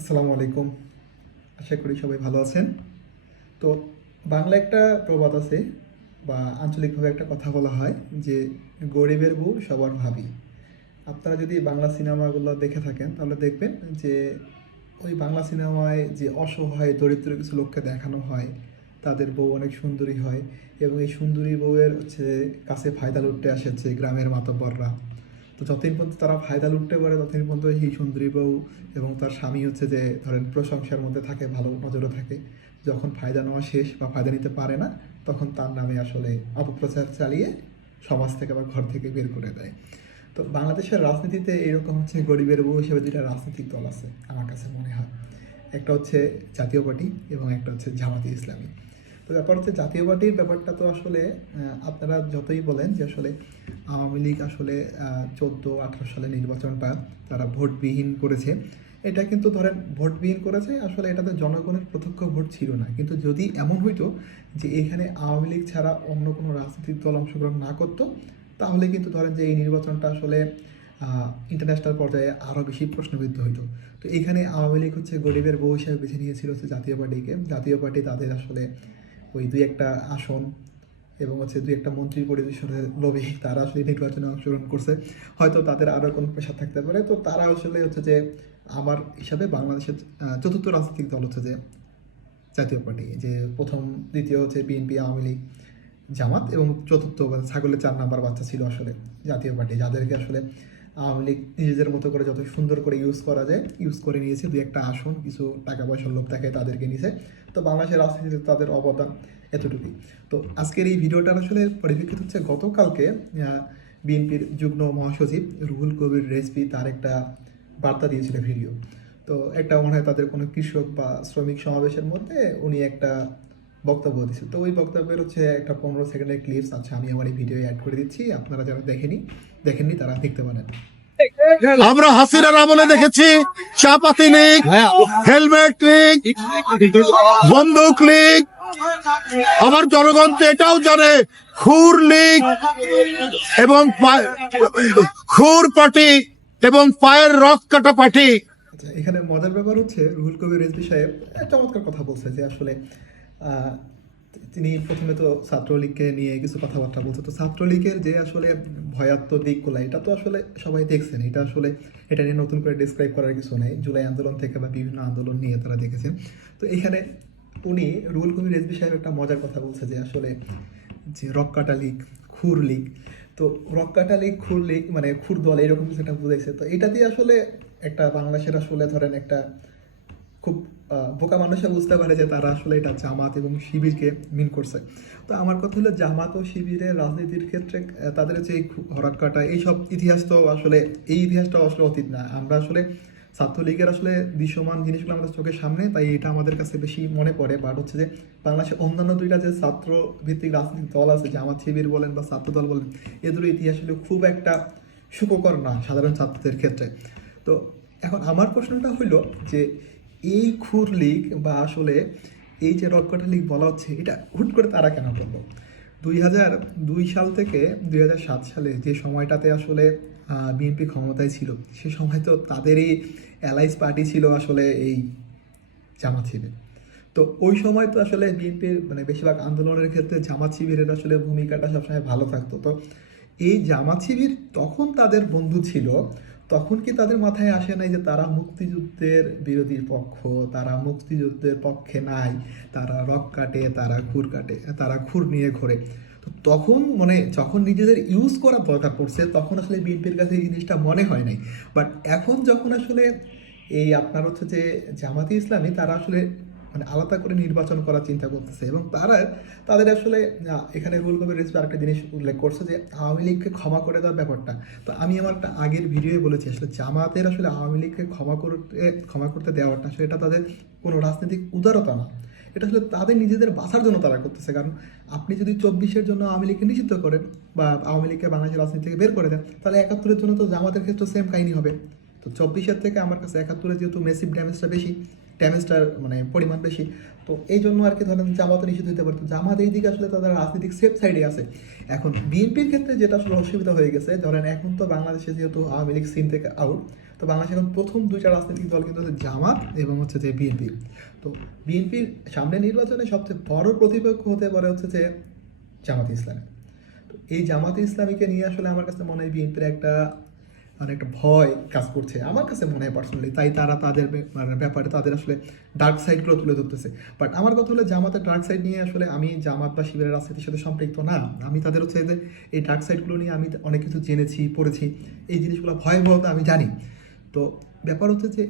আসসালামু আলাইকুম। আশা করি সবাই ভালো আছেন। তো বাংলা একটা প্রবাদ আছে বা আঞ্চলিকভাবে একটা কথা বলা হয় যে গরিবের বউ সবার ভাবি। আপনারা যদি বাংলা সিনেমাগুলো দেখে থাকেন তাহলে দেখবেন যে ওই বাংলা সিনেমায় যে অসহায় দরিদ্র কিছু লোককে দেখানো হয়, তাদের বউ অনেক সুন্দরী হয় এবং এই সুন্দরী বউয়ের কাছে ফায়দা লুটতে আসে গ্রামের মাতব্বররা। তো যতদিন পর্যন্ত তারা ফায়দা লুটতে পারে ততদিন পর্যন্ত এই সুন্দরী বউ এবং তার স্বামী যে ধরেন প্রশংসার মধ্যে থাকে, ভালো নজরে থাকে। যখন ফায়দা নেওয়া শেষ বা ফায়দা নিতে পারে না, তখন তার নামে আসলে অপপ্রচার চালিয়ে সমাজ থেকে বা ঘর থেকে বের করে দেয়। তো বাংলাদেশের রাজনীতিতে এরকম গরিবের বউ হিসেবে দুইটা রাজনৈতিক দল আছে আমার কাছে মনে হয়। একটা হচ্ছে জাতীয় পার্টি এবং একটা হচ্ছে জামাতে ইসলামী। তো ব্যাপার হচ্ছে জাতীয় পার্টির ব্যাপারটা তো আসলে আপনারা যতই বলেন যে আসলে আওয়ামী লীগ আসলে 14-18 সালে নির্বাচনটা তারা ভোটবিহীন করেছে। এটা কিন্তু ধরেন ভোটবিহীন করেছে, আসলে এটাতে জনগণের প্রত্যক্ষ ভোট ছিল না। কিন্তু যদি এমন হইতো যে এখানে আওয়ামী লীগ ছাড়া অন্য কোনো রাজনৈতিক দল অংশগ্রহণ না করতো, তাহলে কিন্তু ধরেন যে এই নির্বাচনটা আসলে ইন্টারন্যাশনাল পর্যায়ে আরও বেশি প্রশ্নবিদ্ধ হইতো। তো এখানে আওয়ামী লীগ গরিবের বউ হিসেবে বেছে নিয়েছিল জাতীয় পার্টিকে। জাতীয় পার্টি তাদের আসলে ওই দুই একটা আসন এবং দুই একটা মন্ত্রী পরিবেশনের লোভে তারা আসলে নির্বাচনে অংশগ্রহণ করছে। হয়তো তাদের আরও কোনো প্রেশার থাকতে পারে। তো তারা আসলে যে আমার হিসাবে বাংলাদেশের চতুর্থ রাজনৈতিক দল যে জাতীয় পার্টি, যে প্রথম দ্বিতীয় বিএনপি, আওয়ামী লীগ, জামাত এবং চতুর্থ মানে ছাগলের 4 নাম্বার বাচ্চা ছিল আসলে জাতীয় পার্টি, যাদেরকে আসলে আওয়ামী লীগ নিজেদের মতো করে যত সুন্দর করে ইউজ করা যায় ইউজ করে নিয়েছে। দুই একটা আসন, কিছু টাকা পয়সার লোক থাকে, তাদেরকে নিয়েছে। তো বাংলাদেশের রাজনীতিতে তাদের অবদান এতটুকুই। তো আজকের এই ভিডিওটার আসলে পরিপ্রেক্ষিত গতকালকে বিএনপির যুগ্ম মহাসচিব রুহুল কবির রেজভী তার একটা বার্তা দিয়েছিল ভিডিও। তো একটা মনে হয় তাদের কোনো কৃষক বা শ্রমিক সমাবেশের মধ্যে উনি একটা বক্তব্য দিচ্ছে। তো ওই বক্তব্যের একটা 15 সেকেন্ডের ক্লিপস আমি আমার এই ভিডিও অ্যাড করে দিচ্ছি। আপনারা যারা দেখেননি তারা দেখতে পারেন। আমরা হাসিনার আমলে দেখেছি চাপাতি লীগ, হেলমেট লীগ, বন্দুক লীগ, আমার জনগণ তো এটাও জানে খুর লীগ এবং খুর পার্টি এবং পায়ের রক কাটা পার্টি। এখানে মজার ব্যাপার রুহুল কবির রেজভী সাহেব চমৎকার কথা বলছে যে আসলে তিনি প্রথমে তো ছাত্রলীগকে নিয়ে কিছু কথাবার্তা বলছে। তো ছাত্রলীগের যে আসলে ভয়াত্মক দিকগুলো এটা তো আসলে সবাই দেখছেন। এটা নিয়ে নতুন করে ডিসক্রাইব করার কিছু নেই। জুলাই আন্দোলন থেকে বা বিভিন্ন আন্দোলন নিয়ে তারা দেখেছেন। তো এখানে উনি রুহুল কবির রেজভী সাহেব একটা মজার কথা বলছে যে আসলে যে রক্কাটা লীগ, খুর লীগ। তো রক্কাটা লীগ, খুর লীগ মানে খুর দল এরকম কিছু একটা বুঝাইছে। তো এটা দিয়ে আসলে একটা বাংলাদেশের আসলে ধরেন একটা খুব বোকা মানুষে বুঝতে পারে যে তারা আসলে এটা জামাত এবং শিবিরকে মিন করছে। তো আমার কথা হলো জামাত ও শিবিরের রাজনীতির ক্ষেত্রে তাদের যে হরাক্কাটা এইসব ইতিহাস তো আসলে এই ইতিহাসটা আসলে অতীত না। আমরা আসলে ছাত্রলীগের আসলে দৃশ্যমান জিনিসগুলো আমাদের চোখের সামনে, তাই এটা আমাদের কাছে বেশি মনে পড়ে। বাট যে বাংলাদেশের অন্যান্য দুইটা যে ছাত্র ভিত্তিক রাজনৈতিক দল আছে, জামাত শিবির বলেন বা ছাত্র দল বলেন, এদের ইতিহাস হলো খুব একটা সুখকর না সাধারণ ছাত্রদের ক্ষেত্রে। তো এখন আমার প্রশ্নটা হইল যে এই খুর লীগ বা আসলে এই যে রক্কাটা লীগ বলা হচ্ছে, এটা হুট করে তারা কেন করলো? 2002 সাল থেকে 2007 সালে যে সময়টাতে আসলে বিএনপি ক্ষমতায় ছিল, সে সময় তো তাদেরই অ্যালাইস পার্টি ছিল আসলে এই জামাত শিবির। তো ওই সময় তো আসলে বিএনপির মানে বেশিরভাগ আন্দোলনের ক্ষেত্রে জামাত শিবিরের আসলে ভূমিকাটা সবসময় ভালো থাকতো। তো এই জামাত শিবির তখন তাদের বন্ধু ছিল, তখন কি তাদের মাথায় আসে নাই যে তারা মুক্তিযুদ্ধের বিরোধী পক্ষ, তারা মুক্তিযুদ্ধের পক্ষে নাই, তারা রক কাটে, তারা খুর কাটে, তারা খুর নিয়ে ঘোরে? তো তখন মানে যখন নিজেদের ইউজ করার দরকার পড়ছে তখন আসলে বিএনপির কাছে এই জিনিসটা মনে হয় নাই। বাট এখন যখন আসলে এই আপনার যে জামাতে ইসলামী, তারা আসলে মানে আলাদা করে নির্বাচন করার চিন্তা করতেছে এবং তাদের আসলে এখানে রুহুল কবির রিজভী আরেকটা জিনিস উল্লেখ করছে যে আওয়ামী লীগকে ক্ষমা করে দেওয়ার ব্যাপারটা। তো আমি আমার একটা আগের ভিডিওয়ে বলেছি আসলে জামাতের আসলে আওয়ামী লীগকে ক্ষমা করতে দেওয়াটা আসলে এটা তাদের কোনো রাজনৈতিক উদারতা না। এটা আসলে তাদের নিজেদের বাঁচার জন্য তারা করতেছে। কারণ আপনি যদি 24-এর জন্য আওয়ামী লীগকে নিষিদ্ধ করেন বা আওয়ামী লীগকে বাংলাদেশের রাজনীতি থেকে বের করে দেন, তাহলে 71-এর জন্য তো জামাতের ক্ষেত্রে সেম কাহিনী হবে। তো 24-এর থেকে আমার কাছে 71-এর যেহেতু মেসিভ ড্যামেজটা বেশি, ড্যামেজটার মানে পরিমাণ বেশি। তো এই জন্য আর কি ধরেন জামাতও নিষিদ্ধ হতে পারতো। জামাত এই দিকে আসলে তাদের রাজনৈতিক সেফ সাইডে আছে। এখন বিএনপির ক্ষেত্রে যেটা আসলে অসুবিধা হয়ে গেছে, ধরেন এখন তো বাংলাদেশে যেহেতু আওয়ামী লীগ সিন থেকে আউট, তো বাংলাদেশে এখন প্রথম দুইটা রাজনৈতিক দল কিন্তু হচ্ছে জামাত এবং হচ্ছে যে বিএনপি। তো বিএনপির সামনে নির্বাচনে সবচেয়ে বড় প্রতিপক্ষ হতে পারে হচ্ছে যে জামাতে ইসলামী। তো এই জামাতে ইসলামীকে নিয়ে আসলে আমার কাছে মনে হয় বিএনপির একটা মানে একটা ভয় কাজ করছে আমার কাছে মনে হয় পার্সোনালি। তাই তারা তাদের মানে ব্যাপারে তাদের আসলে ডার্ক সাইডগুলো তুলে ধরতেছে। বাট আমার কথা হলো জামাতের ডার্ক সাইড নিয়ে আসলে আমি জামাত বা শিবিরের রাজনীতির সাথে সম্পৃক্ত না। আমি তাদের হচ্ছে যে এই ডার্ক সাইডগুলো নিয়ে আমি অনেক কিছু জেনেছি, পড়েছি, এই জিনিসগুলো ভয়াবহতা আমি জানি। তো ব্যাপার হচ্ছে যে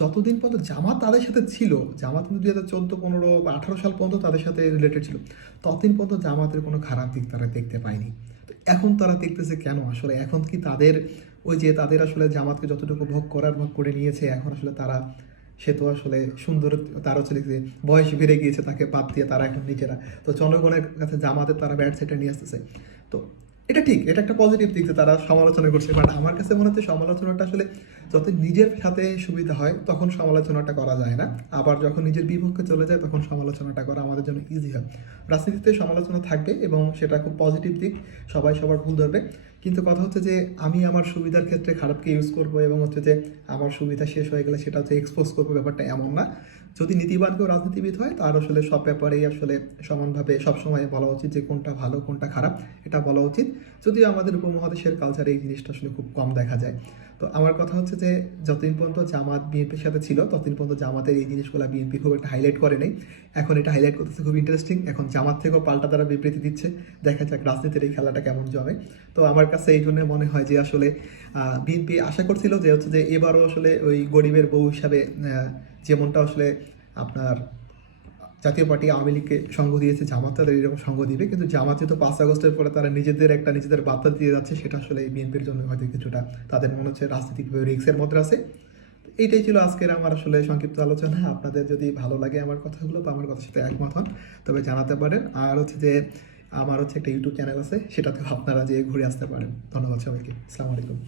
যতদিন পর্যন্ত জামাত তাদের সাথে ছিল, জামাত কিন্তু 2014, 15 বা 18 সাল পর্যন্ত তাদের সাথে রিলেটেড ছিল, ততদিন পর্যন্ত জামাতের কোনো খারাপ দিক তারা দেখতে পায়নি। তো এখন তারা দেখতেছে কেন আসলে? এখন কি তাদের ওই যে তাদের আসলে জামাতকে যতটুকু ভোগ করার ভোগ করে নিয়েছে, এখন আসলে তারা সে তো আসলে সুন্দর, তার হচ্ছে যে বয়স বেড়ে গিয়েছে, তাকে বাদ দিয়ে তারা এখন নিজেরা তো জনগণের কাছে জামাতের তারা ব্যাড সাইডটা নিয়ে আসতেছে। তো এটা ঠিক, এটা একটা পজিটিভ দিক যে তারা সমালোচনা করছে। বাট আমার কাছে মনে হচ্ছে সমালোচনাটা আসলে যত নিজের সাথে সুবিধা হয় তখন সমালোচনাটা করা যায় না, আবার যখন নিজের বিপক্ষে চলে যায় তখন সমালোচনাটা করা আমাদের জন্য ইজি হয়। রাজনীতিতে সমালোচনা থাকবে এবং সেটা খুব পজিটিভ দিক, সবাই সবার ভুল ধরবে। কিন্তু কথা হচ্ছে যে আমি আমার সুবিধার ক্ষেত্রে খারাপকে ইউজ করবো এবং হচ্ছে যে আমার সুবিধা শেষ হয়ে গেলে সেটা হচ্ছে এক্সপোজ করবো, ব্যাপারটা এমন না। যদি নীতিবান কেউ রাজনীতিবিদ হয় তার আসলে সব ব্যাপারেই আসলে সমানভাবে সবসময় বলা উচিত যে কোনটা ভালো কোনটা খারাপ, এটা বলা উচিত। যদিও আমাদের উপমহাদেশের কালচারে এই জিনিসটা আসলে খুব কম দেখা যায়। তো আমার কথা হচ্ছে যে যতদিন পর্যন্ত জামাত বিএনপির সাথে ছিল ততদিন পর্যন্ত জামাতের এই জিনিসগুলো বিএনপি খুব একটা হাইলাইট করে নেই। এখন এটা হাইলাইট করতেছে, খুব ইন্টারেস্টিং। এখন জামাত থেকেও পাল্টা তারা বিবৃতি দিচ্ছে, দেখা যাক রাজনীতির এই খেলাটা কেমন জমে। তো আমার কাছে এই জন্য মনে হয় যে আসলে বিএনপি আশা করছিল যে হচ্ছে যে এবারও আসলে ওই গরিবের বউ হিসাবে যেমনটা আসলে আপনার জাতীয় পার্টি আওয়ামী লীগকে সঙ্গ দিয়েছে, জামাত তাদের এরকম সঙ্গ দিবে। কিন্তু জামাত যেহেতু 5 আগস্টের পরে তারা নিজেদের বার্তা দিয়ে যাচ্ছে, সেটা আসলে বিএনপির জন্য হয়তো কিছুটা তাদের মনে হচ্ছে রাজনৈতিকভাবে রিস্কের মধ্যে আছে। এইটাই ছিল আজকের আমার আসলে সংক্ষিপ্ত আলোচনা। আপনাদের যদি ভালো লাগে আমার কথাগুলো বা আমার কথার সাথে একমত হন তবে জানাতে পারেন। আর হচ্ছে যে আমার হচ্ছে একটা ইউটিউব চ্যানেল আছে, সেটাতেও আপনারা যে ঘুরে আসতে পারেন। ধন্যবাদ সবাইকে। আসসালামু আলাইকুম।